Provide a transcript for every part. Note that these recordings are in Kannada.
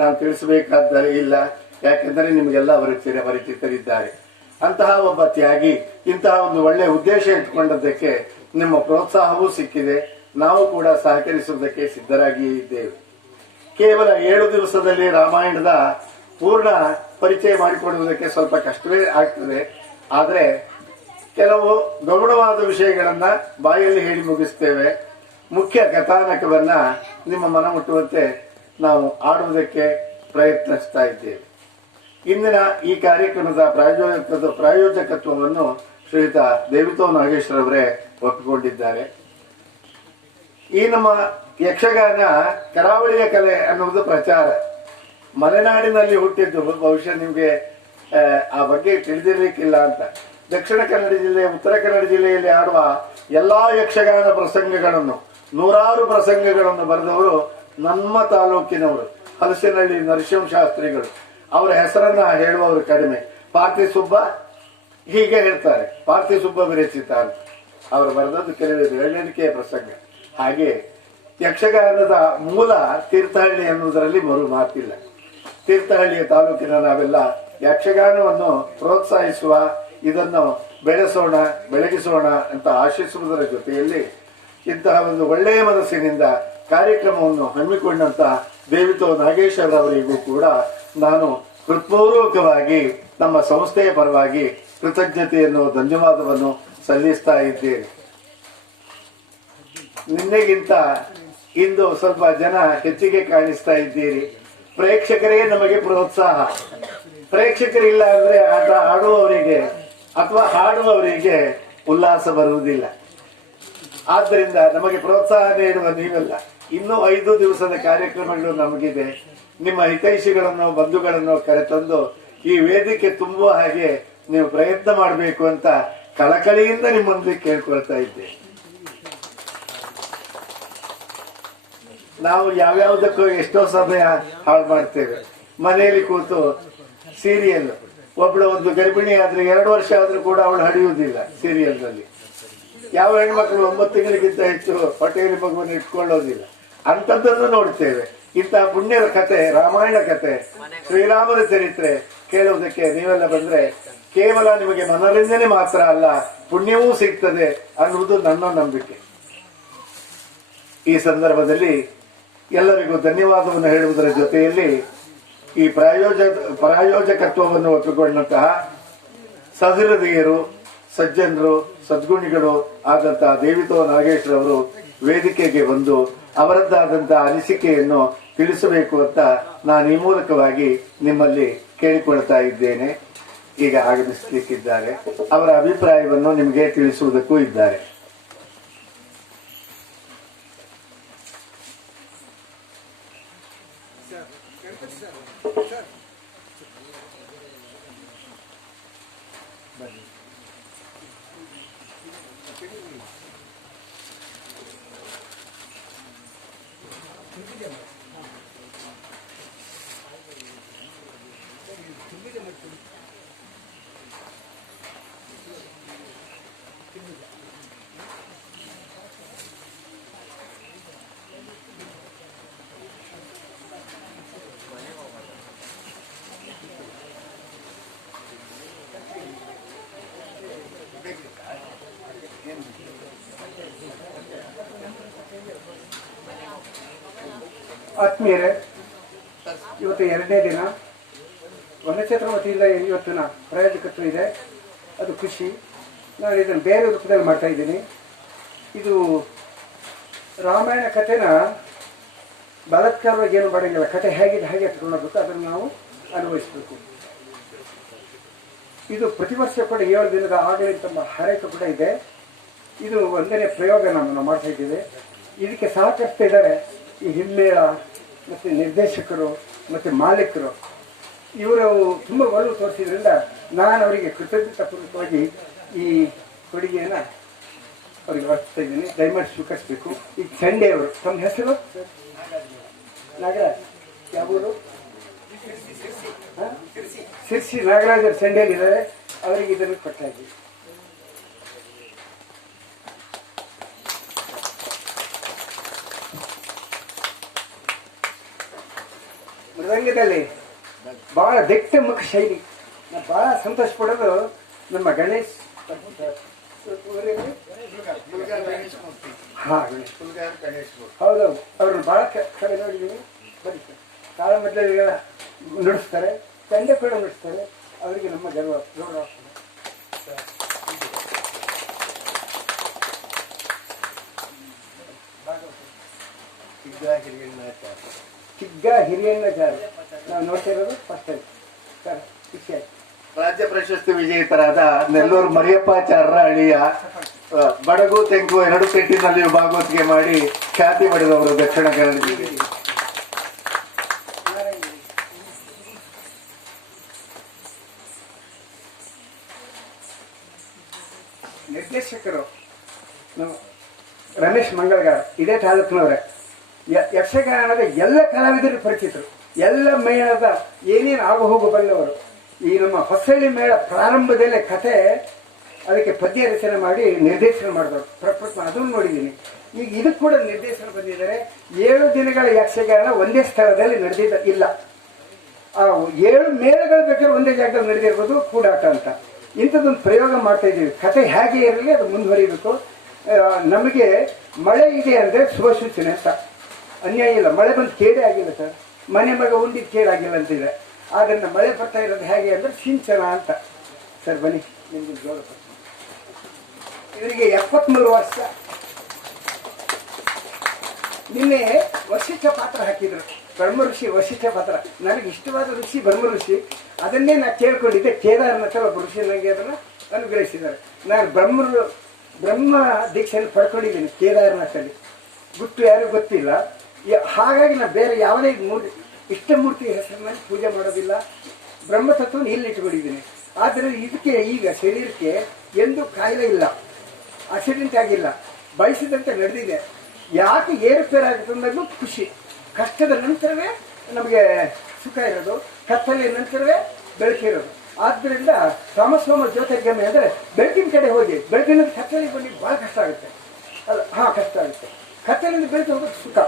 ನಾವು ತಿಳಿಸಬೇಕಾದ ಇಲ್ಲ, ಯಾಕೆಂದರೆ ನಿಮಗೆಲ್ಲ ಪರಿಚಿತರಿದ್ದಾರೆ. ಅಂತಹ ಒಬ್ಬ ತ್ಯಾಗಿ ಇಂತಹ ಒಂದು ಒಳ್ಳೆಯ ಉದ್ದೇಶ ಇಟ್ಟುಕೊಂಡದ್ದಕ್ಕೆ ನಿಮ್ಮ ಪ್ರೋತ್ಸಾಹವೂ ಸಿಕ್ಕಿದೆ. ನಾವು ಕೂಡ ಸಹಕರಿಸುವುದಕ್ಕೆ ಸಿದ್ಧರಾಗಿ ಇದ್ದೇವೆ. ಕೇವಲ 7 ದಿವಸದಲ್ಲಿ ರಾಮಾಯಣದ ಪೂರ್ಣ ಪರಿಚಯ ಮಾಡಿಕೊಡುವುದಕ್ಕೆ ಸ್ವಲ್ಪ ಕಷ್ಟವೇ ಆಗ್ತದೆ. ಆದರೆ ಕೆಲವು ಗೌಣವಾದ ವಿಷಯಗಳನ್ನ ಬಾಯಲ್ಲಿ ಹೇಳಿ ಮುಗಿಸ್ತೇವೆ. ಮುಖ್ಯ ಕಥಾನಕವನ್ನ ನಿಮ್ಮ ಮನ ಮುಟ್ಟುವಂತೆ ನಾವು ಆಡುವುದಕ್ಕೆ ಪ್ರಯತ್ನಿಸ್ತಾ ಇದ್ದೇವೆ. ಇಂದಿನ ಈ ಕಾರ್ಯಕ್ರಮದ ಪ್ರಾಯೋಜಕತ್ವವನ್ನು ಶ್ರೀಯುತ ದೇವಿತೋ ನಾಗೇಶ್ವರವರೇ ಒಪ್ಪಿಕೊಂಡಿದ್ದಾರೆ. ಈ ನಮ್ಮ ಯಕ್ಷಗಾನ ಕರಾವಳಿಯ ಕಲೆ ಅನ್ನುವುದು ಪ್ರಚಾರ. ಮಲೆನಾಡಿನಲ್ಲಿ ಹುಟ್ಟಿದ್ದು, ಬಹುಶಃ ನಿಮಗೆ ಆ ಬಗ್ಗೆ ತಿಳಿದಿರ್ಲಿಕ್ಕಿಲ್ಲ ಅಂತ. ದಕ್ಷಿಣ ಕನ್ನಡ ಜಿಲ್ಲೆ, ಉತ್ತರ ಕನ್ನಡ ಜಿಲ್ಲೆಯಲ್ಲಿ ಆಡುವ ಎಲ್ಲಾ ಯಕ್ಷಗಾನ ಪ್ರಸಂಗಗಳನ್ನು, 100 ಪ್ರಸಂಗಗಳನ್ನು ಬರೆದವರು ನಮ್ಮ ತಾಲೂಕಿನವರು, ಹಲಸಿನಹಳ್ಳಿ ನರಸಿಂಹಶಾಸ್ತ್ರಿಗಳು. ಅವರ ಹೆಸರನ್ನ ಹೇಳುವವರು ಕಡಿಮೆ. ಪಾರ್ಥಿಸುಬ್ಬ ಹೀಗೆ ಹೇಳ್ತಾರೆ, ಪಾರ್ಥಿಸುಬ್ಬ ವಿರಚಿತ ಅಂತ ಅವರು ಬರೆದದ್ದು ಕೆಲವು 7 ಪ್ರಸಂಗ. ಹಾಗೆ ಯಕ್ಷಗಾನದ ಮೂಲ ತೀರ್ಥಹಳ್ಳಿ ಎನ್ನುವುದರಲ್ಲಿ ಮರು ಮಾತಿಲ್ಲ. ತೀರ್ಥಹಳ್ಳಿಯ ತಾಲೂಕಿನ ನಾವೆಲ್ಲ ಯಕ್ಷಗಾನವನ್ನು ಪ್ರೋತ್ಸಾಹಿಸುವ, ಇದನ್ನು ಬೆಳೆಸೋಣ, ಬೆಳಗಿಸೋಣ ಅಂತ ಆಶಿಸುವುದರ ಜೊತೆಯಲ್ಲಿ ಇಂತಹ ಒಂದು ಒಳ್ಳೆಯ ಮನಸ್ಸಿನಿಂದ ಕಾರ್ಯಕ್ರಮವನ್ನು ಹಮ್ಮಿಕೊಂಡಂತ ದೇವಿತೋ ನಾಗೇಶ್ವರ ಅವರಿಗೂ ಕೂಡ ನಾನು ಹೃತ್ಪೂರ್ವಕವಾಗಿ ನಮ್ಮ ಸಂಸ್ಥೆಯ ಪರವಾಗಿ ಕೃತಜ್ಞತೆಯನ್ನು, ಧನ್ಯವಾದವನ್ನು ಸಲ್ಲಿಸ್ತಾ ಇದ್ದೇನೆ. ನಿನ್ನೆಗಿಂತ ಇಂದು ಸ್ವಲ್ಪ ಜನ ಹೆಚ್ಚಿಗೆ ಕಾಣಿಸ್ತಾ ಇದ್ದೀರಿ. ಪ್ರೇಕ್ಷಕರೇ ನಮಗೆ ಪ್ರೋತ್ಸಾಹ. ಪ್ರೇಕ್ಷಕರಿಲ್ಲ ಅಂದ್ರೆ ಆಟ ಆಡುವವರಿಗೆ ಅಥವಾ ಹಾಡುವವರಿಗೆ ಉಲ್ಲಾಸ ಬರುವುದಿಲ್ಲ. ಆದ್ದರಿಂದ ನಮಗೆ ಪ್ರೋತ್ಸಾಹ ನೀಡುವ ನೀವೆಲ್ಲ. ಇನ್ನೂ 5 ದಿವಸದ ಕಾರ್ಯಕ್ರಮಗಳು ನಮಗಿದೆ. ನಿಮ್ಮ ಹಿತೈಷಿಗಳನ್ನು, ಬಂಧುಗಳನ್ನು ಕರೆತಂದು ಈ ವೇದಿಕೆ ತುಂಬುವ ಹಾಗೆ ನೀವು ಪ್ರಯತ್ನ ಮಾಡಬೇಕು ಅಂತ ಕಳಕಳಿಯಿಂದ ನಿಮ್ಮೊಂದಿಗೆ ಕೇಳ್ಕೊಳ್ತಾ ಇದ್ದೆ. ನಾವು ಯಾವ್ಯಾವುದಕ್ಕೂ ಎಷ್ಟೋ ಸಮಯ ಹಾಳು ಮಾಡ್ತೇವೆ. ಮನೆಯಲ್ಲಿ ಕೂತು ಸೀರಿಯಲ್, ಒಬ್ಳು ಒಂದು ಗರ್ಭಿಣಿ ಆದ್ರೆ 2 ವರ್ಷ ಆದ್ರೂ ಕೂಡ ಅವಳು ಹಡಿಯುವುದಿಲ್ಲ ಸೀರಿಯಲ್ನಲ್ಲಿ. ಯಾವ ಹೆಣ್ಮಕ್ಳು 9 ತಿಂಗಳಿಗಿಂತ ಹೆಚ್ಚು ಹೊಟ್ಟೆಯಲ್ಲಿ ಮಗುವನ್ನು ಇಟ್ಕೊಳ್ಳೋದಿಲ್ಲ. ಅಂಥದ್ದನ್ನು ನೋಡ್ತೇವೆ. ಇಂತಹ ಪುಣ್ಯದ ಕತೆ, ರಾಮಾಯಣ ಕತೆ, ಶ್ರೀರಾಮನ ಚರಿತ್ರೆ ಕೇಳುವುದಕ್ಕೆ ನೀವೆಲ್ಲ ಬಂದ್ರೆ ಕೇವಲ ನಿಮಗೆ ಮನರಂಜನೆ ಮಾತ್ರ ಅಲ್ಲ, ಪುಣ್ಯವೂ ಸಿಗ್ತದೆ ಅನ್ನುವುದು ನನ್ನ ನಂಬಿಕೆ. ಈ ಸಂದರ್ಭದಲ್ಲಿ ಎಲ್ಲರಿಗೂ ಧನ್ಯವಾದವನ್ನು ಹೇಳುವುದರ ಜೊತೆಯಲ್ಲಿ ಈ ಪ್ರಾಯೋಜಕತ್ವವನ್ನು ಒಪ್ಪಿಕೊಂಡಂತಹ ಸಹೃದಯರು, ಸಜ್ಜನರು, ಸದ್ಗುಣಿಗಳು ಆದಂತಹ ದೇವಿತೋ ನಾಗೇಶ್ವರ ಅವರು ವೇದಿಕೆಗೆ ಬಂದು ಅವರದ್ದಾದಂತಹ ಅನಿಸಿಕೆಯನ್ನು ತಿಳಿಸಬೇಕು ಅಂತ ನಾನು ಈ ಮೂಲಕವಾಗಿ ನಿಮ್ಮಲ್ಲಿ ಕೇಳಿಕೊಳ್ತಾ ಇದ್ದೇನೆ. ಈಗ ಆಗಮಿಸಲಿಕ್ಕಿದ್ದಾರೆ. ಅವರ ಅಭಿಪ್ರಾಯವನ್ನು ನಿಮಗೆ ತಿಳಿಸುವುದಕ್ಕೂ ಇದ್ದಾರೆ. ಆತ್ಮೀಯರೇ, ಇವತ್ತು 2ನೇ ದಿನ ವನಕ್ಷೇತ್ರ ವತಿಯಿಂದ ಇವತ್ತಿನ ಪ್ರಾಯೋಜಕತ್ವ ಇದೆ. ಅದು ಖುಷಿ. ನಾನು ಇದನ್ನು ಬೇರೆ ರೂಪದಲ್ಲಿ ಮಾಡ್ತಾ ಇದ್ದೀನಿ. ಇದು ರಾಮಾಯಣ ಕಥೆನ ಬಲಾತ್ಕಾರವಾಗಿ ಏನು ಮಾಡೋಂಗಿಲ್ಲ. ಕಥೆ ಹೇಗಿದೆ ಹಾಗೆ ಎತ್ಕೊಂಡೋಗ್ಬೇಕು, ಅದನ್ನು ನಾವು ಅನುಭವಿಸಬೇಕು. ಇದು ಪ್ರತಿ ವರ್ಷ ಕೂಡ 7 ದಿನದ ಆಡಳಿತ ಹಾರೈಕೆ ಕೂಡ ಇದೆ. ಇದು 1ನೇ ಪ್ರಯೋಗ ನಾವು ಮಾಡ್ತಾ ಇದ್ದೇವೆ. ಇದಕ್ಕೆ ಸಹಕರಿಸ್ತಾ ಇದ್ದಾರೆ ಈ ಹಿಮ್ಮೇಳ ಮತ್ತು ನಿರ್ದೇಶಕರು ಮತ್ತು ಮಾಲೀಕರು. ಇವರು ತುಂಬ ಒಲವು ತೋರಿಸಿದ್ರಿಂದ ನಾನು ಅವರಿಗೆ ಕೃತಜ್ಞತಾಪೂರ್ವಕವಾಗಿ ಈ ಕೊಡುಗೆಯನ್ನು ಅವರಿಗೆ ವರ್ತಿಸ್ತಾ ಇದ್ದೀನಿ. ದಯಮಾಡಿ ಸ್ವೀಕರಿಸಬೇಕು. ಈ ಚಂಡೆ ಅವರು, ತಮ್ಮ ಹೆಸರು ನಾಗರಾಜ್, ಯಾವೂರು? ಸಿರ್ಸಿ ನಾಗರಾಜರು ಚಂಡೆಯಲ್ಲಿದ್ದಾರೆ. ಅವರಿಗೆ ಇದನ್ನು ಕೊಡ್ತಾ ಇದ್ದೀವಿ. ರಂಗದಲ್ಲಿ ಬಹಳ ದಿಟ್ಟ ಮುಖ ಶೈಲಿ. ನಾನು ಬಹಳ ಸಂತೋಷ ಪಡೋದು ನಮ್ಮ ಗಣೇಶ್. ಹಾ, ಹೌದೌದು, ಅವ್ರನ್ನ ಬಹಳ ಕಡೆ ನೋಡಿದ್ದೀನಿ. ಬರೀ ತಾಳ ಮದ್ದಳೆಲ್ಲ ನುಡಿಸ್ತಾರೆ, ತಂದೆ ಕೂಡ ನುಡಿಸ್ತಾರೆ. ಅವರಿಗೆ ನಮ್ಮ ಗೌರವ. ಕಿಗ್ಗ ಹಿರಿಯಣ್ಣಚಾರ ನಾವು ನೋಡ್ತಾ ಇರೋದು ಫಸ್ಟ್ ಟೈಮ್ ಸರ್. ಖುಷಿ ಆಯ್ತು. ರಾಜ್ಯ ಪ್ರಶಸ್ತಿ ವಿಜೇತರಾದ ನೆಲ್ಲೂರು ಮರಿಯಪ್ಪಾಚಾರ್ರ ಅಳಿಯ ಬಡಗು ತೆಂಗು 2 ಸೆಟ್ಟಿನಲ್ಲಿಯೂ ಭಾಗವತಿಕೆ ಮಾಡಿ ಖ್ಯಾತಿ ಪಡೆದವರು ದಕ್ಷಿಣ ಕನ್ನಡ ಜಿಲ್ಲೆ. ನಿರ್ದೇಶಕರು ರಮೇಶ್ ಮಂಗಳಗಾರ್, ಇದೇ ತಾಲೂಕಿನವರೇ. ಯಕ್ಷಗಾನದ ಎಲ್ಲ ಕಲಾವಿದರು ಪರಿಚಿತರು, ಎಲ್ಲ ಮೇಳದ ಏನೇನು ಆಗು ಹೋಗು ಬಲ್ಲವರು. ಈ ನಮ್ಮ ಹೊಸಳ್ಳಿ ಮೇಳ ಪ್ರಾರಂಭದಲ್ಲೇ ಕತೆ, ಅದಕ್ಕೆ ಪದ್ಯ ರಚನೆ ಮಾಡಿ ನಿರ್ದೇಶನ ಮಾಡಿದವರು ಪ್ರಪ್ರಥಮ, ಅದನ್ನು ನೋಡಿದ್ದೀನಿ. ಈಗ ಇದಕ್ಕೆ ಕೂಡ ನಿರ್ದೇಶನ ಬಂದಿದ್ದಾರೆ. 7 ದಿನಗಳ ಯಕ್ಷಗಾನ ಒಂದೇ ಸ್ಥಳದಲ್ಲಿ ನಡೆದಿದ್ದ ಇಲ್ಲ. 7 ಮೇಳಗಳು ಬೇಕಾದ್ರೆ ಒಂದೇ ಜಾಗದಲ್ಲಿ ನಡೆದಿರ್ಬೋದು, ಕೂಡಾಟ ಅಂತ. ಇಂಥದ್ದೊಂದು ಪ್ರಯೋಗ ಮಾಡ್ತಾ ಇದ್ದೀವಿ. ಕತೆ ಹೇಗೆ ಇರಲಿ, ಅದು ಮುಂದುವರಿಬೇಕು. ನಮಗೆ ಮಳೆ ಇದೆ ಅಂದರೆ ಶುಭ ಸೂಚನೆ ಅಂತ. ಅನ್ಯಾಯ ಇಲ್ಲ, ಮಳೆ ಬಂದು ಕೇಡೇ ಆಗಿಲ್ಲ ಸರ್. ಮನೆ ಮಗ ಉಂಡಿದ್ದು ಕೇಡಾಗಿಲ್ಲ ಅಂತಿದೆ. ಆದ್ದರಿಂದ ಮಳೆ ಬರ್ತಾ ಇರೋದು ಹೇಗೆ ಅಂದರೆ ಸಿಂಚನ ಅಂತ. ಸರ್ ಬನ್ನಿ, ನಿಮ್ಗೆ ಜೋರ. ಇವರಿಗೆ 73 ವರ್ಷ. ನಿನ್ನೆ ವಶಿಷ್ಠ ಪಾತ್ರ ಹಾಕಿದ್ರು, ಬ್ರಹ್ಮ ಋಷಿ ವಶಿಷ್ಠ ಪಾತ್ರ. ನನಗೆ ಇಷ್ಟವಾದ ಋಷಿ ಬ್ರಹ್ಮ ಋಷಿ. ಅದನ್ನೇ ನಾನು ಕೇಳ್ಕೊಂಡಿದ್ದೆ. ಕೇದಾರನಾಥ ಒಬ್ಬ ಋಷಿ ನನಗೆ ಅದನ್ನು ಅನುಗ್ರಹಿಸಿದ್ದಾರೆ. ನಾನು ಬ್ರಹ್ಮ ದೀಕ್ಷೆಯನ್ನು ಪಡ್ಕೊಂಡಿದ್ದೀನಿ ಕೇದಾರನಾಥಲ್ಲಿ. ಗುಟ್ಟು ಯಾರಿಗೂ ಗೊತ್ತಿಲ್ಲ. ಹಾಗಾಗಿ ನಾನು ಬೇರೆ ಯಾವುದೇ ಇಷ್ಟಮೂರ್ತಿ ಹೆಸರಿನಲ್ಲಿ ಪೂಜೆ ಮಾಡೋದಿಲ್ಲ. ಬ್ರಹ್ಮತತ್ವವನ್ನು ಇಲ್ಲಿ ಇಟ್ಕೊಂಡಿದ್ದೀನಿ. ಆದರೆ ಇದಕ್ಕೆ ಈಗ ಶರೀರಕ್ಕೆ ಎಂದೂ ಕಾಯಿಲೆ ಇಲ್ಲ, ಆಕ್ಸಿಡೆಂಟ್ ಆಗಿಲ್ಲ, ಬಯಸಿದಂತೆ ನಡೆದಿದೆ. ಯಾಕೆ ಏರುಪೇರಾಗುತ್ತೆ ಅನ್ನೋದು ಖುಷಿ. ಕಷ್ಟದ ನಂತರವೇ ನಮಗೆ ಸುಖ ಇರೋದು, ಕತ್ತಲೆಯ ನಂತರವೇ ಬೆಳಕಿರೋದು. ಆದ್ದರಿಂದ ಸೋಮ ಜ್ಯೋತಿರ್ಗಮೆ ಅಂದರೆ ಬೆಳಕಿನ ಕಡೆ ಹೋಗಿ. ಬೆಳಕಿನ ಕತ್ತಲೆಗೆ ಬಂದು ಭಾಳ ಕಷ್ಟ ಆಗುತ್ತೆ. ಕಷ್ಟ ಆಗುತ್ತೆ. ಕತ್ತಲಿಂದ ಬೆಳಕು ಹೋಗೋದು ಸುಖ.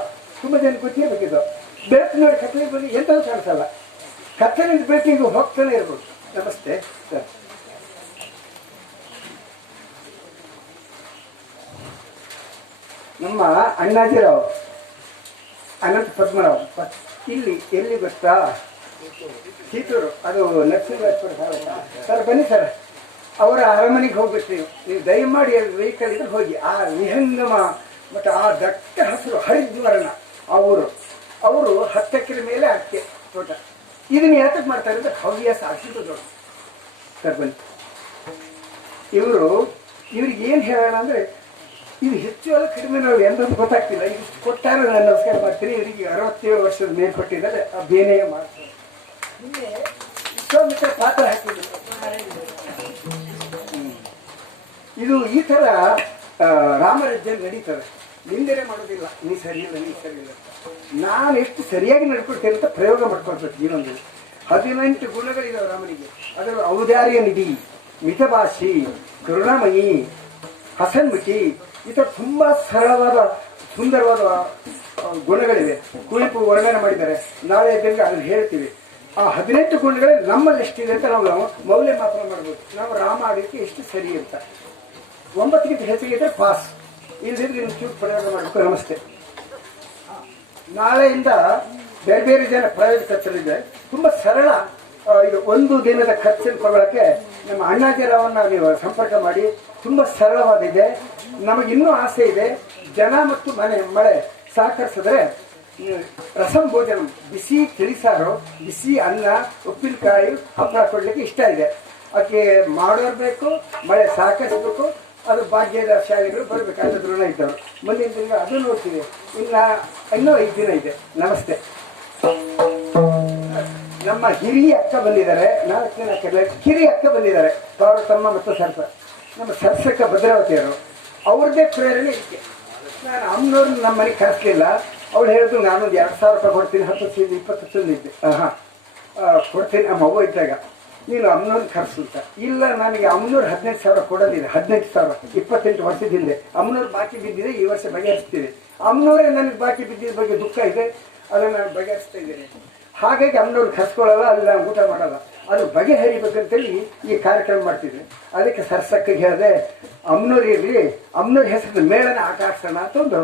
ತುಂಬ ಜನ ಗೊತ್ತಿರಬೇಕಿದ್ದು. ಬೆಳಕು ನೋಡಿ ಕತ್ತಲಿಗೆ ಬಂದು ಎಂಥದ್ದು ಕಾಣಿಸಲ್ಲ. ಕತ್ತಲಿಂದ ಬೆಳಕಿಗೆ ಹೋಗ್ತಾನೆ ಇರ್ಬೋದು. ನಮಸ್ತೆ ಸರ್. ನಮ್ಮ ಅಣ್ಣಾಜಿರಾವ್ ಅನಂತ ಪದ್ಮರಾವ್ ಇಲ್ಲಿ ಎಲ್ಲಿ ಗೊತ್ತಾ? ಕಿತ್ತೂರು, ಅದು ನರಸಿಂಹೇಶ್ವರ ಸರ್. ಬನ್ನಿ ಸರ್, ಅವರ ಅರಮನೆಗೆ ಹೋಗ್ಬೇಕು ನೀವು ದಯಮಾಡಿ. ವೆಹಿಕಲ್ ಇದ್ರೆ ಹೋಗಿ. ಆ ವಿಹಂಗಮ ಮತ್ತು ಆ ದಟ್ಟ ಹಸಿರು ಹರಿದ್ವರ್ಣ ಅವರು 10 ಎಕರೆ ಮೇಲೆ ಅಡಿಕೆ ತೋಟ. ಇದನ್ನ ಯಾತಕ್ಕೆ ಮಾಡ್ತಾರೆ ಅಂದ್ರೆ ಹವ್ಯಾಸ ಆಗಿದ್ದು ಸರ್. ಬನ್ನಿ, ಇವ್ರಿಗೆ ಏನು ಹೇಳೋಣ ಅಂದ್ರೆ, ಇದು ಹೆಚ್ಚು ಅಲ್ಲ ಕಡಿಮೆ ನಾವು ಎಂದೂ ಗೊತ್ತಾಗ್ತಿಲ್ಲ. ಇದು ಕೊಟ್ಟಾರೆ ನಾನು ನಮಸ್ಕಾರ ಮಾಡ್ತೀನಿ. ಇವರಿಗೆ 67 ವರ್ಷದ ಮೇಲ್ಪಟ್ಟಿದ್ದಾರೆ. ಆ ಬೇನೆಯ ಮಾಡ್ತಾರೆ. ನಿನ್ನೆ ವಿಶ್ವಾಮಿತ್ರ ಪಾತ್ರ ಹಾಕಿದ್ರು. ಇದು ಈ ಥರ ರಾಮರಾಜ್ಯ ನಡೀತದೆ. ನಿಂದನೆ ಮಾಡೋದಿಲ್ಲ, ನೀ ಸರಿಯಿಲ್ಲ, ನೀ ಸರಿಯಿಲ್ಲ. ನಾನು ಎಷ್ಟು ಸರಿಯಾಗಿ ನಡ್ಕೊಳ್ತೇನೆ ಅಂತ ಪ್ರಯೋಗ ಮಾಡ್ಕೊಳ್ಬೇಕು. ಇನ್ನೊಂದು 18 ಗುಣಗಳಿದಾವೆ ರಾಮನಿಗೆ. ಅದರ ಔದಾರ್ಯ ನಿಧಿ, ಮಿತಭಾಷಿ, ಕರುಣಾಮಯಿ, ಹಸನ್ಮುಖಿ, ಈ ಥರ ತುಂಬ ಸರಳವಾದ ಸುಂದರವಾದ ಗುಣಗಳಿವೆ. ಕುವೆಂಪು ವರ್ಣನೆ ಮಾಡಿದ್ದಾರೆ. ನಾಳೆ ಇದ್ದಂಗೆ ಅದನ್ನು ಹೇಳ್ತೀವಿ. ಆ 18 ಗುಣಗಳಲ್ಲಿ ನಮ್ಮಲ್ಲಿ ಎಷ್ಟಿದೆ ಅಂತ ನಾವು ಮೌಲ್ಯಮಾಪನ ಮಾಡ್ಬೋದು. ನಾವು ರಾಮ ಆಡಲಿಕ್ಕೆ ಎಷ್ಟು ಸರಿ ಅಂತ. 9ಕ್ಕಿಂತ ಹೆಚ್ಚಿಗೆ ಇದ್ರೆ ಪಾಸ್, ಇಲ್ಲದಿದ್ರೆ ಚೂರು ಪ್ರಯೋಗ ಮಾಡಬೇಕು. ನಮಸ್ತೆ. ನಾಳೆಯಿಂದ ಬೇರೆ ಬೇರೆ ಜನ ಪ್ರಯೋಗ ಖರ್ಚಲ್ಲಿದೆ. ತುಂಬ ಸರಳ. ಇದು 1 ದಿನದ ಖರ್ಚನ್ನು ತಗೊಳ್ಳೋಕ್ಕೆ ನಮ್ಮ ಅಣ್ಣಾಜಿರಾವನ್ನ ನೀವು ಸಂಪರ್ಕ ಮಾಡಿ. ತುಂಬ ಸರಳವಾದಿದೆ. ನಮಗಿನ್ನೂ ಆಸೆ ಇದೆ. ಜನ ಮತ್ತು ಮಳೆ ಸಹಕರಿಸಿದ್ರೆ ರಸಂ ಭೋಜನ, ಬಿಸಿ ತಿಳಿಸಾರು, ಬಿಸಿ ಅನ್ನ, ಉಪ್ಪಿನಕಾಯಿ, ಹಪ್ಪಳ ಕೊಡ್ಲಿಕ್ಕೆ ಇಷ್ಟ ಇದೆ. ಅದಕ್ಕೆ ಮಾಡೋರು ಬೇಕು, ಮಳೆ ಸಹಕರಿಸಬೇಕು. ಅದು ಭಾಗ್ಯದ ಶಾಲೆಗಳು ಬರಬೇಕು. ಅದು ಋಣ ಇದ್ದವರು. ಮುಂದಿನ ದಿನ ಅದು ನೋಡ್ತೀವಿ. ಇನ್ನೂ 5 ದಿನ ಇದೆ. ನಮಸ್ತೆ. ನಮ್ಮ ಹಿರಿಯ ಅಕ್ಕ ಬಂದಿದ್ದಾರೆ. 4 ದಿನ ಹಿರಿಯ ಅಕ್ಕ ಬಂದಿದ್ದಾರೆ. ಪಾರ್ವತಮ್ಮ ಮತ್ತು ಸರ್ಪ. ನಮ್ಮ ಸರ್ಸಕ್ಕ ಭದ್ರಾವತಿಯವರು. ಅವ್ರದ್ದೇ ಪ್ರೇರಣೆ ಇದಕ್ಕೆ. ನಾನು ಅಮ್ಮನವ್ರನ್ನ ನಮ್ಮ ಮನೆಗೆ ಕರೆಸಲಿಲ್ಲ. ಅವಳು ಹೇಳಿದ್ರು ನಾನೊಂದು 2,000 ರೂಪಾಯಿ ಕೊಡ್ತೀನಿ. 10 20 ಇದ್ದೆ. ಕೊಡ್ತೀನಿ ನಮ್ಮ ಅವ್ವ ಇದ್ದಾಗ. ನೀನು ಅಮ್ಮನವ್ರನ್ನ ಕರೆಸು ಅಂತ. ಇಲ್ಲ, ನನಗೆ ಅಮ್ಮನವ್ರು 18,000 ಕೊಡೋದಿದೆ. 18,000 28 ವರ್ಷದ ಹಿಂದೆ ಅಮ್ಮನವ್ರು ಬಾಕಿ ಬಿದ್ದಿದೆ. ಈ ವರ್ಷ ಬಗೆಹರಿಸ್ತೀವಿ. ಅಮ್ಮನವರೇ ನನಗೆ ಬಾಕಿ ಬಿದ್ದಿದ್ದ ಬಗ್ಗೆ ದುಃಖ ಇದೆ. ಅದನ್ನು ನಾನು ಬಗೆಹರಿಸ್ತಾ ಇದ್ದೀನಿ. ಹಾಗಾಗಿ ಅಮ್ಮನವ್ರು ಕರ್ಸ್ಕೊಳ್ಳಲ್ಲ, ಅಲ್ಲಿ ನಾವು ಊಟ ಮಾಡಲ್ಲ. ಅದು ಬಗೆಹರಿಬೇಕಂತೇಳಿ ಈ ಕಾರ್ಯಕ್ರಮ ಮಾಡ್ತಿದ್ವಿ. ಅದಕ್ಕೆ ಸರ್ಸಕ್ಕಗೆ ಹೇಳಿದೆ, ಅಮ್ಮನವ್ರು ಇರಲಿ, ಅಮ್ಮನವ್ರ ಹೆಸರು ಮೇಳನ ಆಟ ಆಡ್ಸೋಣ ಅಂತ ಒಂದು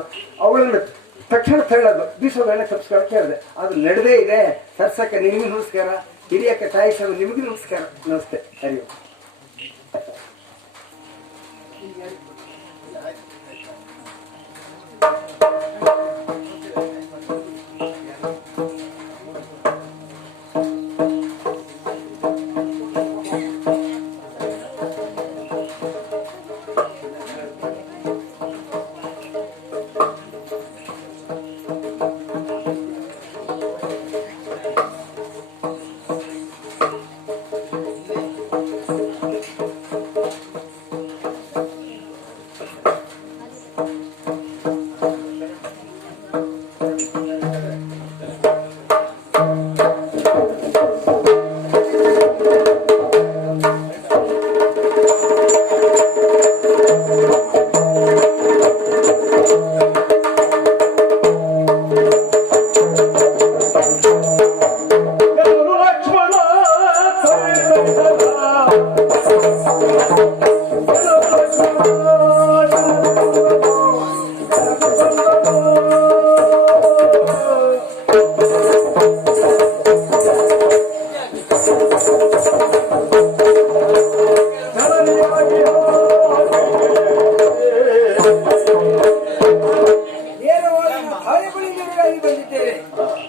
ಅವಳನ್ನು ತಕ್ಷಣ ಹೇಳೋದು ಬೀಸೋಗಳನ್ನ ತಪ್ಪಿಸ್ಕೊಳಕ್ಕೆ ಹೇಳಿದೆ. ಅದು ನಡೆದೇ ಇದೆ. ಸರ್ಸಕ್ಕ ನಿಮಗೂ ನಮಸ್ಕಾರ, ಹಿರಿಯಕ್ಕ ತಾಯಿ ಸಾಹೇಬ್ ನಿಮಗೂ ನಮಸ್ಕಾರ. ನಮಸ್ತೆ. ಹರಿ ಓಂ.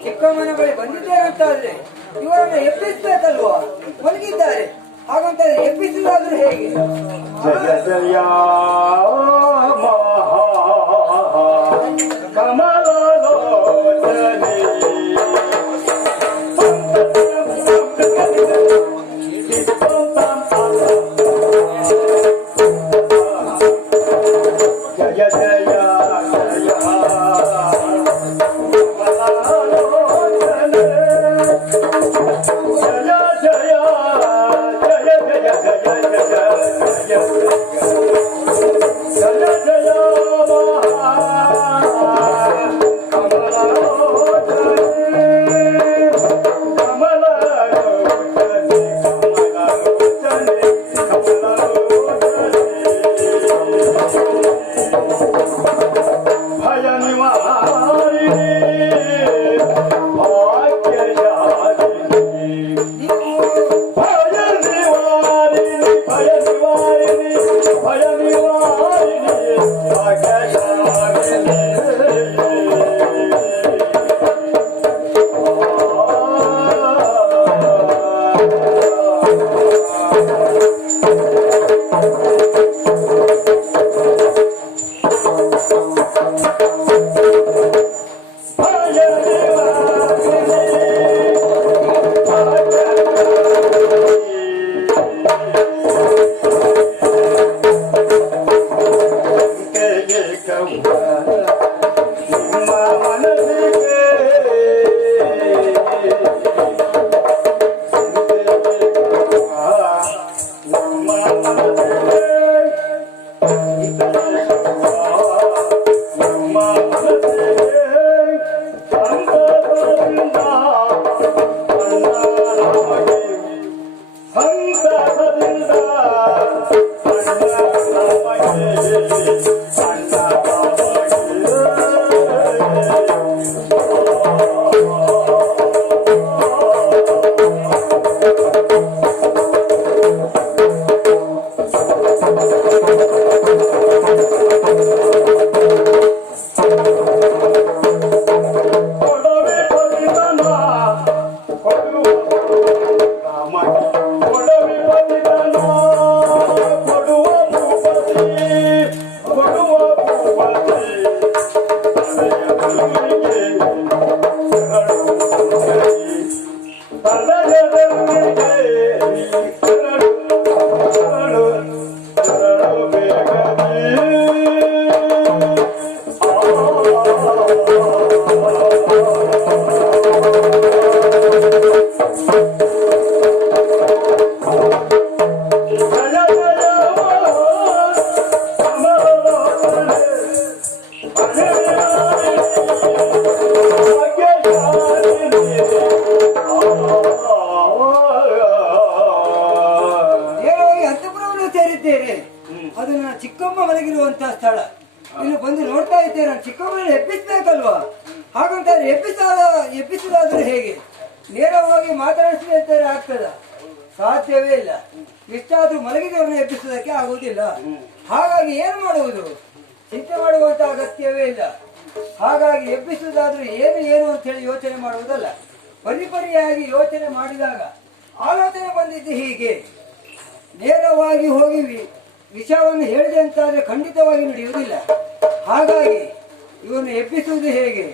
ಚಿಕ್ಕಮ್ಮನ ಬಳಿ ಬಂದಿದ್ದೇನೆ ಅಂತ ಆದ್ರೆ ಇವರನ್ನ ಎಬ್ಬಿಸ್ಬೇಕಲ್ವಾ? ಮಲಗಿದ್ದಾರೆ, ಹಾಗಂತ ಎಬ್ಬಿಸಿದಾದ್ರೂ ಹೇಗೆ? ಜಯ ಜಯ ಕಮಲೋಚನೆ ಜಯ ಜಯ ಜಯ ಜಯ ಚಿಕ್ಕಮ್ಮ ಮಲಗಿರುವಂತಹ ಸ್ಥಳ. ಇಲ್ಲಿ ಬಂದು ನೋಡ್ತಾ ಇದ್ದೇನೆ, ನಾನು ಚಿಕ್ಕಮ್ಮನ ಎಬ್ಬಿಸ್ಬೇಕಲ್ವಾ? ಹಾಗಂತಾರೆ ಎಬ್ಬಿಸುದಾದ್ರೆ ಹೇಗೆ? ನೇರವಾಗಿ ಮಾತಾಡಿಸಿದೆ ಅಂತಾರೆ ಆಗ್ತದ? ಸಾಧ್ಯವೇ ಇಲ್ಲ. ಎಷ್ಟಾದ್ರೂ ಮಲಗಿದವರನ್ನ ಎಬ್ಬಿಸುವುದಕ್ಕೆ ಆಗುವುದಿಲ್ಲ. ಹಾಗಾಗಿ ಏನು ಮಾಡುವುದು? ಚಿಂತೆ ಮಾಡುವಂತ ಅಗತ್ಯವೇ ಇಲ್ಲ. ಹಾಗಾಗಿ ಎಬ್ಬಿಸುವುದಾದ್ರೂ ಏನು ಅಂತ ಹೇಳಿ ಯೋಚನೆ ಮಾಡುವುದಲ್ಲ. ಪರಿಪರಿಯಾಗಿ ಯೋಚನೆ ಮಾಡಿದಾಗ ಆಲೋಚನೆ ಬಂದಿದ್ದು ಹೀಗೆ. ನೇರವಾಗಿ ಹೋಗಿ ವಿಷಯವನ್ನು ಹೇಳಿದೆ ಅಂತಾದ್ರೆ ಖಂಡಿತವಾಗಿ ನಡೆಯುವುದಿಲ್ಲ. ಹಾಗಾಗಿ ಇವನು ಎಬ್ಬಿಸುವುದು ಹೇಗೆ?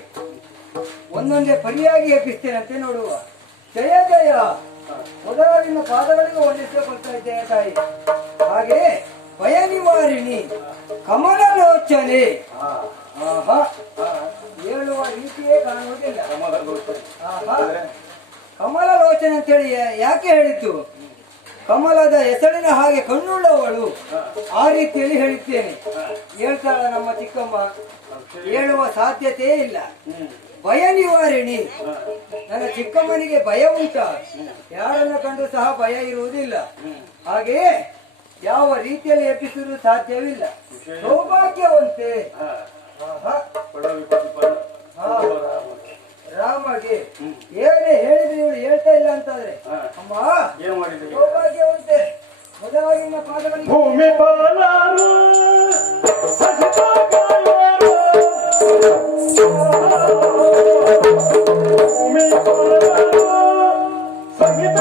ಒಂದೊಂದೇ ಪರಿಯಾಗಿ ಎಬ್ಬಿಸ್ತೇನಂತೆ ನೋಡುವ. ಜಯ ಜಯ, ಮೊದಲಿನ ಪಾದಗಳಿಗೆ ವಂದಿಸಿಕೊಳ್ತಾ ಇದ್ದೇನೆ ತಾಯಿ. ಹಾಗೆ ಭಯ ನಿವಾರಿಣಿ ಕಮಲಲೋಚನೆ. ಆಹಾ, ಹೇಳುವ ರೀತಿಯೇ ಕಾಣುವುದಿಲ್ಲ. ಆಹಾ, ಕಮಲಲೋಚನೆ ಅಂತೇಳಿ ಯಾಕೆ ಹೇಳಿದ್ದು? ಕಮಲದ ಹೆಸರಿನ ಹಾಗೆ ಕಣ್ಣುಳ್ಳವಳು, ಆ ರೀತಿಯಲ್ಲಿ ಹೇಳಿದ್ದೇನೆ. ಹೇಳ್ತಾಳ ನಮ್ಮ ಚಿಕ್ಕಮ್ಮ, ಹೇಳುವ ಸಾಧ್ಯತೆ ಇಲ್ಲ. ಭಯ ನಿವಾರಿಣಿ. ನನ್ನ ಚಿಕ್ಕಮ್ಮನಿಗೆ ಭಯ ಉಂಟ, ಯಾರನ್ನ ಕಂಡು ಸಹ ಭಯ ಇರುವುದಿಲ್ಲ. ಹಾಗೆಯೇ ಯಾವ ರೀತಿಯಲ್ಲಿ ಎಬ್ಬಿಸಲು ಸಾಧ್ಯವಿಲ್ಲ. ಸೌಭಾಗ್ಯವಂತೆ. ರಾಮಗೆ ಏನೇ ಹೇಳಿದ್ರೆ ಇವಳು ಹೇಳ್ತಾ ಇಲ್ಲ ಅಂತಾದ್ರೆ, ಅಮ್ಮ ಸೌಭಾಗ್ಯವಂತೆ. ಮೊದಲಾಗಿನ ಪಾದಗಳಿಗೆ ಭೂಮಿ ಪಾಲಾರು ಭೂಮಿ ಸಂಗೀತ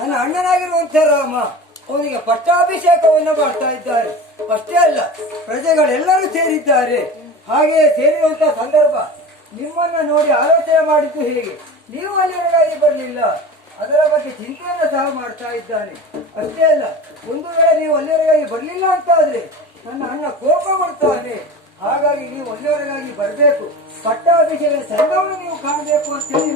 ನನ್ನ ಅಣ್ಣನಾಗಿರುವಂತ ರಾಮ ಅವನಿಗೆ ಪಟ್ಟಾಭಿಷೇಕವನ್ನು ಮಾಡ್ತಾ ಇದ್ದಾರೆ. ಅಷ್ಟೇ ಅಲ್ಲ, ಪ್ರಜೆಗಳೆಲ್ಲರೂ ಸೇರಿದ್ದಾರೆ. ಹಾಗೆಯೇ ಸೇರಿರುವಂತಹ ಸಂದರ್ಭ ನಿಮ್ಮನ್ನ ನೋಡಿ ಆಲೋಚನೆ ಮಾಡಿದ್ದು ಹೇಗೆ? ನೀವು ಅಲ್ಲಿವರೆಗಾಗಿ ಬರಲಿಲ್ಲ, ಅದರ ಬಗ್ಗೆ ಚಿಂತೆಯನ್ನು ಸಹ ಮಾಡ್ತಾ ಇದ್ದಾನೆ. ಅಷ್ಟೇ ಅಲ್ಲ, ಒಂದು ವೇಳೆ ನೀವು ಅಲ್ಲಿವರೆಗಾಗಿ ಬರಲಿಲ್ಲ ಅಂತಾದ್ರೆ ನನ್ನ ಅಣ್ಣ ಕೋಪ ಮಾಡ್ತಾನೆ. ಹಾಗಾಗಿ ನೀವು ಅಲ್ಲಿವರೆಗಾಗಿ ಬರಬೇಕು, ಪಟ್ಟಾಭಿಷೇಕ ಚಂದವನ್ನು ನೀವು ಕಾಣಬೇಕು ಅಂತ ಹೇಳಿ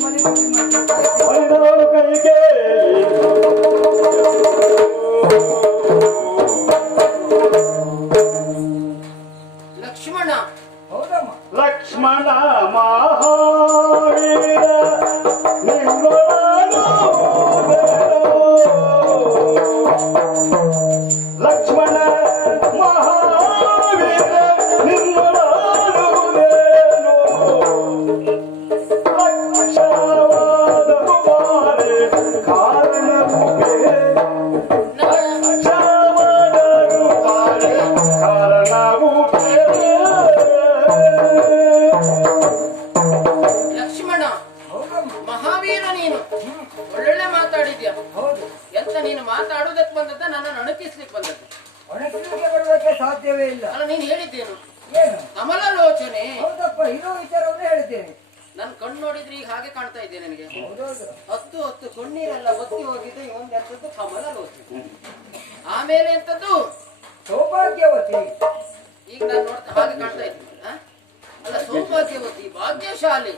ಲಕ್ಷ್ಮಣ. ಹೌದಮ್ಮ. ಲಕ್ಷ್ಮಣ ಮಹಾವೀರ ಲಕ್ಷ್ಮಣ ಮಹಾವೀರ ಮಹಾವೀರ ನೀನು ಒಳ್ಳೊಳ್ಳೆ ಮಾತಾಡಿದ್ಯಾ. ಎಂತ ನೀನು ಮಾತಾಡುವುದಕ್ಕೆ ಬಂದದ್ದ, ನನ್ನ ಅಣಕಿಸ್ಲಿಕ್ಕೆ ಬಂದದ್ದು? ಅಣಕಿಸ್ಲಿಕ್ಕೆ ಬರುವುದಕ್ಕೆ ಸಾಧ್ಯವೇ ಇಲ್ಲ. ಅಲ್ಲ, ನೀನು ಹೇಳಿದ್ದೇನು? ಏನು? ಕಮಲಲೋಚನೆ. ಹೌದಪ್ಪ, ಇರೋ ವಿಚಾರವನ್ನೇ ಹೇಳಿದ್ದೇನೆ. ನನ್ ಕಣ್ಣು ನೋಡಿದ್ರೆ ಈಗ ಹಾಗೆ ಕಾಣ್ತಾ ಇದ್ದೆ ನನಗೆ. ಹತ್ತು ಕಣ್ಣೀರೆಲ್ಲ ಒತ್ತಿ ಹೋಗಿದ್ದು ಒಂದೆಂತದ್ದು ಕಮಲಲೋಚನೆ. ಆಮೇಲೆ ಎಂತದ್ದು ಸೌಭಾಗ್ಯವತಿ. ಈಗ ನಾನು ನೋಡ್ತಾ ಹಾಗೆ ಕಾಣ್ತಾ ಇದ್ದೀನಿ. ಅಲ್ಲ, ಸೌಭಾಗ್ಯವತಿ, ಭಾಗ್ಯಶಾಲಿ.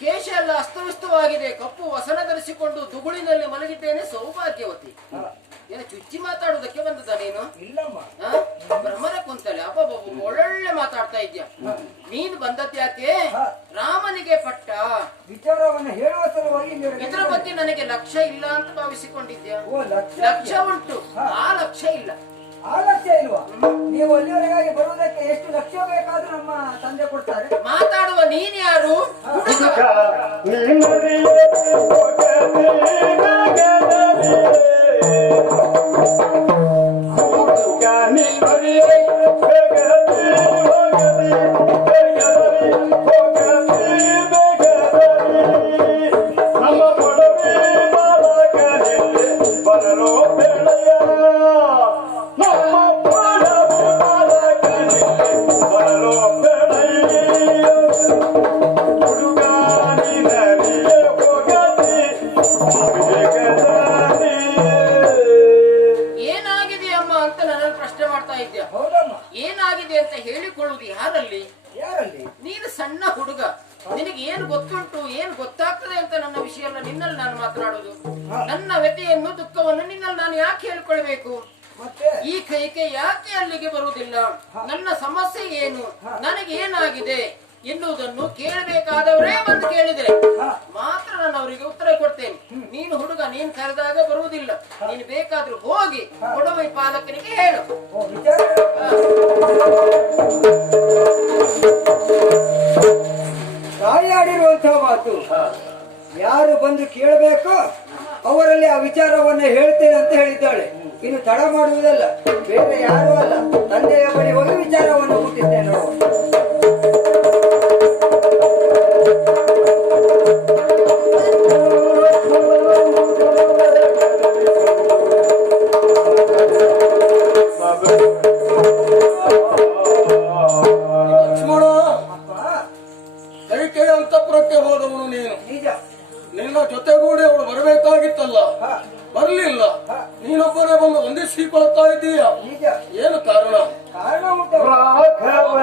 ಕೇಶ ಎಲ್ಲ ಅಸ್ತವ್ಯಸ್ತವಾಗಿದೆ, ಕಪ್ಪು ವಸನ ಧರಿಸಿಕೊಂಡು ದುಗುಳಿನಲ್ಲಿ ಮಲಗಿದ್ದೇನೆ, ಸೌಭಾಗ್ಯವತಿ. ಏನು ಚುಚ್ಚಿ ಮಾತಾಡುವುದಕ್ಕೆ ಬಂದದ ನೀನು? ಇಲ್ಲಮ್ಮ. ಬ್ರಹ್ಮರ ಕುಂತಲೆ ಅಬ್ಬಬ್ಬ ಒಳ್ಳೆ ಮಾತಾಡ್ತಾ ಇದ್ಯಾ. ನೀನು ಬಂದದ್ದು ಯಾಕೆ? ರಾಮನಿಗೆ ಪಟ್ಟ ವಿಚಾರವನ್ನು ಹೇಳುವ ಸಲುವಾಗಿ ಇದ್ರ ಬಗ್ಗೆ ನನಗೆ ಲಕ್ಷ್ಯ ಇಲ್ಲ ಅಂತ ಭಾವಿಸಿಕೊಂಡಿದ್ಯಾ? ಲಕ್ಷ್ಯ ಉಂಟು, ಆ ಲಕ್ಷ್ಯ ಇಲ್ಲ. ಆ ಲಕ್ಷ್ಯ ಇಲ್ವಾ? ನೀವು ಅಲ್ಲಿವರೆಗಾಗಿ ಬರುವುದಕ್ಕೆ ಎಷ್ಟು ಲಕ್ಷ್ಯ ಬೇಕಾದ್ರೂ ನಮ್ಮ ತಂದೆ ಕೊಡ್ತಾರೆ. ಮಾತಾಡುವ ನೀನ್ ಯಾರು? ಏನಾಗಿದೆ ಅಂತ ಹೇಳಿಕೊಳ್ಳುವುದು ಯಾರಲ್ಲಿ? ನೀನು ಸಣ್ಣ ಹುಡುಗ, ನಿನಗೆ ಏನು ಗೊತ್ತುಂಟು, ಏನು ಗೊತ್ತಾಗ್ತದೆ ಅಂತ ನನ್ನ ವಿಷಯ ಎಲ್ಲ ನಿನ್ನಲ್ಲಿ ನಾನು ಮಾತನಾಡುದು. ನನ್ನ ವ್ಯಥೆಯನ್ನು ದುಃಖವನ್ನು ನಿನ್ನಲ್ಲಿ ನಾನು ಯಾಕೆ ಹೇಳಿಕೊಳ್ಬೇಕು? ಈ ಕೈಕೆ ಯಾಕೆ ಅಲ್ಲಿಗೆ ಬರುವುದಿಲ್ಲ? ನನ್ನ ಸಮಸ್ಯೆ ಏನು, ನನಗೆ ಏನಾಗಿದೆ ಎನ್ನುವುದನ್ನು ಕೇಳಬೇಕಾದವರೇ ಬಂದು ಕೇಳಿದ್ರೆ ಮಾತ್ರ ನಾನು ಅವರಿಗೆ ಉತ್ತರ ಕೊಡ್ತೇನೆ. ನೀನು ಹುಡುಗ, ನೀನು ಕರೆದಾಗ ಬರುವುದಿಲ್ಲ. ನೀನು ಬೇಕಾದ್ರೂ ಹೋಗಿ ಕೊಡವೈ ಪಾಲಕನಿಗೆ ಹೇಳು. ತಾಯಿ ಆಡಿರುವಂತಹ ಮಾತು ಯಾರು ಬಂದು ಕೇಳಬೇಕು ಅವರಲ್ಲಿ ಆ ವಿಚಾರವನ್ನ ಹೇಳ್ತೇನೆ ಅಂತ ಹೇಳಿದ್ದಾಳೆ. ಇನ್ನು ತಡ ಮಾಡುವುದಲ್ಲ, ಬೇರೆ ಯಾರು ಅಲ್ಲ, ತಂದೆಯ ಬಳಿ ಹೋಗಿ ವಿಚಾರವನ್ನು ಮುಟ್ಟಿಸ್ತೇನೆ. ಕೈಕೆಯ ಅಂತಃಪುರಕ್ಕೆ ಹೋದವನು ನೀನು. ನಿಜ. ನಿನ್ನ ಜೊತೆಗೂಡಿ ಅವಳು ಬರಬೇಕಾಗಿತ್ತಲ್ಲ, ಬರ್ಲಿಲ್ಲ. ನೀನೊಬ್ಬನೇ ಬಂದು ಹೊಂದಿಸಿಕೊಳ್ತಾ ಇದ್ದೀಯ. ನಿಜ. ಏನು ಕಾರಣ? ಕಾರಣ ಉಂಟು. ರಾಘವ